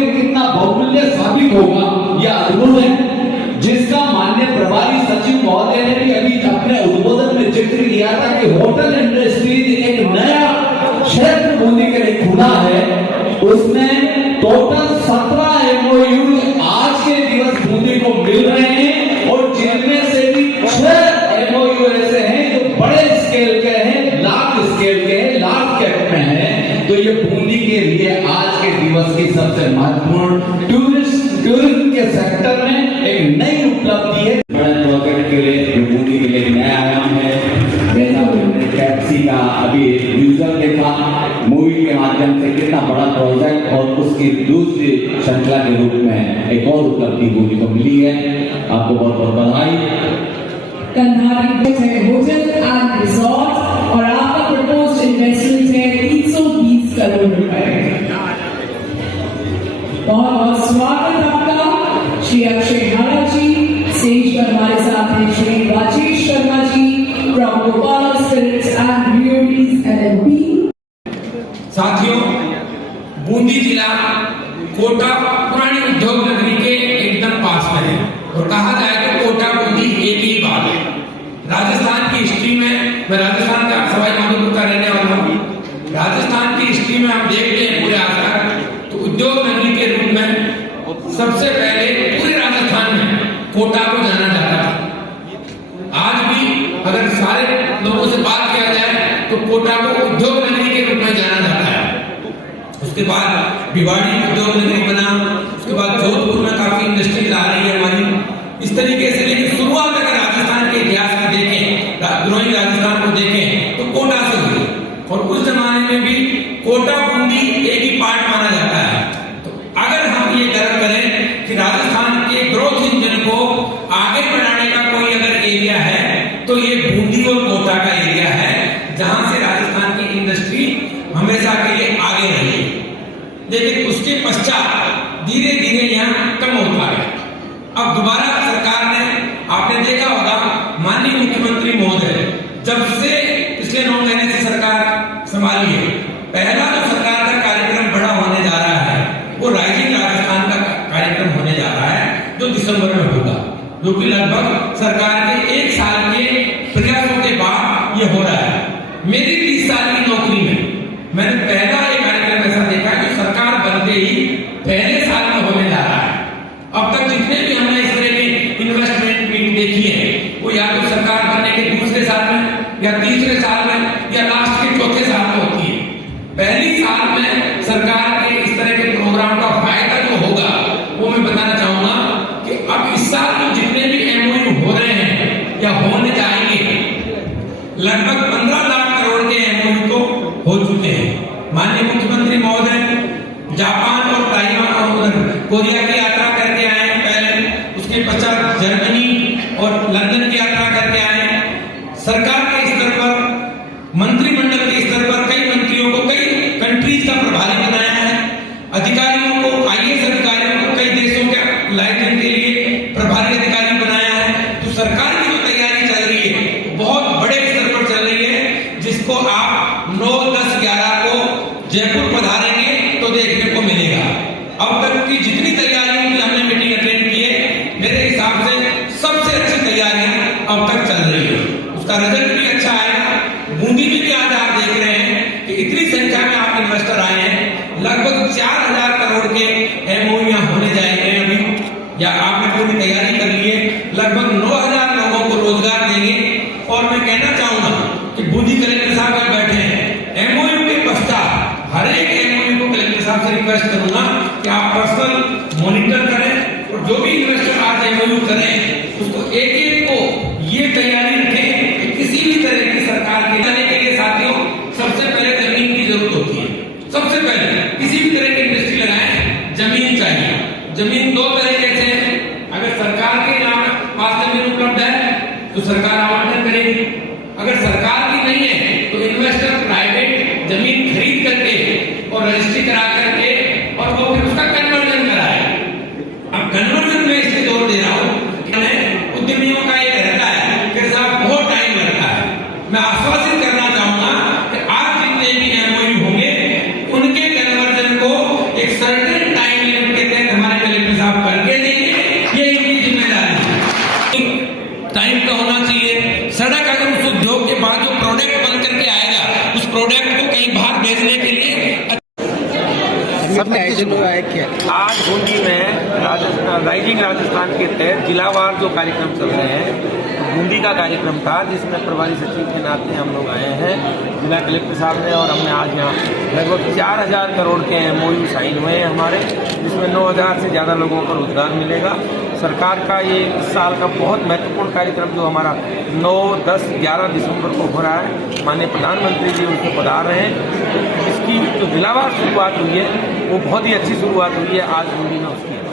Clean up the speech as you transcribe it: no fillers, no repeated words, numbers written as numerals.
फिर कितना बहुमूल्य साबित होगा यह अद्भुत है, जिसका माननीय प्रभारी सचिव महोदय ने भी अभी अपने उद्बोधन में जिक्र किया था कि होटल इंडस्ट्री एक नया क्षेत्र बूंदी के लिए खुला है। उसमें टोटल 17 एमओयू आज के दिवस बूंदी को मिल रहे हैं और जिनमें से भी 6 एमओयू ऐसे हैं जो बड़े स्केल के हैं, लार्ज स्केल के हैं, लार्ज कैप में हैं। तो ये बूंदी के लिए आज के दिवस की सबसे महत्वपूर्ण टूरिज्म के सेक्टर में एक नई उपलब्धि है। बड़े प्रोजेक्ट के लिए बूंदी के लिए नया आयाम है। जैसा टैक्सी का अभी यूजर देखा मूवी के माध्यम से कितना बड़ा प्रोजेक्ट और उसकी दूसरी श्रृंखला के रूप में एक और उपलब्धि बूंदी को मिली है। आपको बहुत बहुत बधाई। कंधारी होटल एंड रिजॉर्ट और आपका प्रपोज्ड इन्वेस्टमेंट है 320 करोड़ रुपए। बहुत बहुत स्वागत आपका श्री अक्षय हारा जी। स्टेज पर हमारे साथ हैं Shri Rajesh Sharma ji from Gopal spirits and breweries LLP। साथियों, बूंदी जिला कोटा पुरानी उद्योग नगरी के एकदम पास में है और कहा जाए तो कोटा बूंदी एक ही बात है। राजस्थान की हिस्ट्री में, मैं राजस्थान का सवाई माधोपुर का रहने वाला हूँ, राजस्थान की हिस्ट्री में हम देखते हैं पूरे आज तक तो उद्योग नगरी के रूप में सबसे पहले पूरे राजस्थान में कोटा को जाना जाता था। आज भी अगर सारे लोगों से बात किया जाए तो कोटा को उद्योग नगरी के रूप में जाना जाता है। उसके बाद भिवाड़ी उद्योग नगरी बना, उसके बाद जोधपुर में काफी इंडस्ट्री आ रही है हमारी। इस तरीके से लेकिन शुरुआत अगर राजस्थान के इतिहास में देखें, ग्रोइंग राजस्थान को देखें तो कोटा से हुई और उस जमाने में भी कोटा बूंदी एक ही पार्ट माना जाता है। तो अगर हम ये गर्व करें कि राजस्थान के ग्रोथ इंजन को आगे बढ़ाने का कोई अगर एरिया है तो ये बूंदी और कोटा का एरिया है, जहां से राजस्थान की इंडस्ट्री हमेशा के लिए आगे रही है। लेकिन उसके पश्चात धीरे धीरे यहाँ कम होता है। अब दोबारा सरकार ने, आपने देखा होगा माननीय मुख्यमंत्री महोदय जब से पिछले 9 महीने से सरकार संभाली है, पहला जो सरकार का कार्यक्रम बड़ा होने जा रहा है वो राइजिंग राजस्थान का कार्यक्रम होने जा रहा है जो दिसंबर में होगा, जो कि लगभग सरकार के 1 साल के प्रयासों के बाद ये हो रहा है। मेरी 30 साल की नौकरी में मैंने पहला एक कार्यक्रम ऐसा देखा जो सरकार बनते ही पहले साल में होने जा रहा है। अब तक जितने भी हमने इस तरह की इन्वेस्टमेंट मीट देखी है वो या तो सरकार बनने के दूसरे साल में या तीसरे साल में या लास्ट के चौथे साल में होती है। पहली साल में सरकार के इस तरह के प्रोग्राम का फायदा जो होगा वो मैं बताना चाहूंगा कि अब इस साल में जितने भी एमओयू हो रहे हैं या होने जाएंगे लगभग 15 लाख करोड़ के एमओयू तो हो चुके हैं। माननीय मुख्यमंत्री महोदय जापान और ताइवान और कोरिया की यात्रा करके आए हैं पहले, उसके पश्चात जर्मनी और लंदन की यात्रा करके आए हैं। सरकार के स्तर पर, मंत्रिमंडल के स्तर पर कई मंत्रियों को कई कंट्रीज का प्रभारी बनाया है। अधिकारियों को, IAS अधिकारियों को कई देशों के लाइसेंस के लिए प्रभारी अधिकारी बनाया है। तो सरकार की जो तैयारी चल रही है बहुत बड़े स्तर पर चल रही है, जिसको आप 9, 10, 11 को जयपुर पधारेंगे तो देखने को मिलेगा। अब तक की जितनी तैयारियों की हमने मीटिंग अटेंड की है, मेरे हिसाब से सबसे अच्छी तैयारियां अब तक चल रही है। उसका रिजल्ट भी अच्छा आएगा। बूंदी में भी आज आप देख रहे हैं कि इतनी संख्या में आप इन्वेस्टर आए हैं, लगभग 4000 करोड़ के एमओयू यहाँ होने जाएंगे अभी, या आपने पूरी तैयारी कर ली है। लगभग 9000 लोगों को रोजगार देंगे। और मैं कहना चाहूंगा कि बूंदी कलेक्टर साहब में बैठे हैं, एमओयू के पश्चात हर एक एमओयू को कलेक्टर साहब से रिक्वेस्ट करूंगा कि आप पर्सनल मॉनिटर करें और जो भी इन्वेस्टर आज एमओयू करें उसको एक एक को ये तैयारी रखें कि किसी भी तरह की सरकार के जाने के लिए साथियों सबसे पहले जमीन की जरूरत होती है। सबसे पहले किसी भी तरह की इंडस्ट्री लगाएं, जमीन चाहिए। जमीन 2 तरीके से है, अगर सरकार के नाम पास जमीन उपलब्ध है तो सरकार आवंटन करेगी, अगर सरकार की नहीं है तो इन्वेस्टर प्राइवेट जमीन खरीद करके और रजिस्ट्री करा करके और वो फिर उसका कन्वर्जन कराए। अब कन्वर्जन में इसलिए जोर दे रहा हूं, उद्यमियों का एक रहता है कि साहब बहुत टाइम लगता है। मैं आश्वासित करना चाहूंगा कि आज जितने भी एमओयू होंगे उनके राइजिंग राजस्थान के तहत जिलावार जो कार्यक्रम चल रहे हैं, बूंदी का कार्यक्रम था जिसमें प्रभारी सचिव के नाते हम लोग आए हैं जिला कलेक्टर साहब ने, और हमने आज यहाँ लगभग 4000 करोड़ के MOU साइन हुए हैं हमारे, जिसमें 9000 से ज़्यादा लोगों को रोजगार मिलेगा। सरकार का ये इस साल का बहुत महत्वपूर्ण कार्यक्रम जो हमारा 9, 10, 11 दिसंबर को हो रहा है, माननीय प्रधानमंत्री जी उसमें पधार रहे हैं। इसकी जो जिलावार शुरुआत हुई है वो बहुत ही अच्छी शुरुआत हुई है आज बूंदी में उसकी।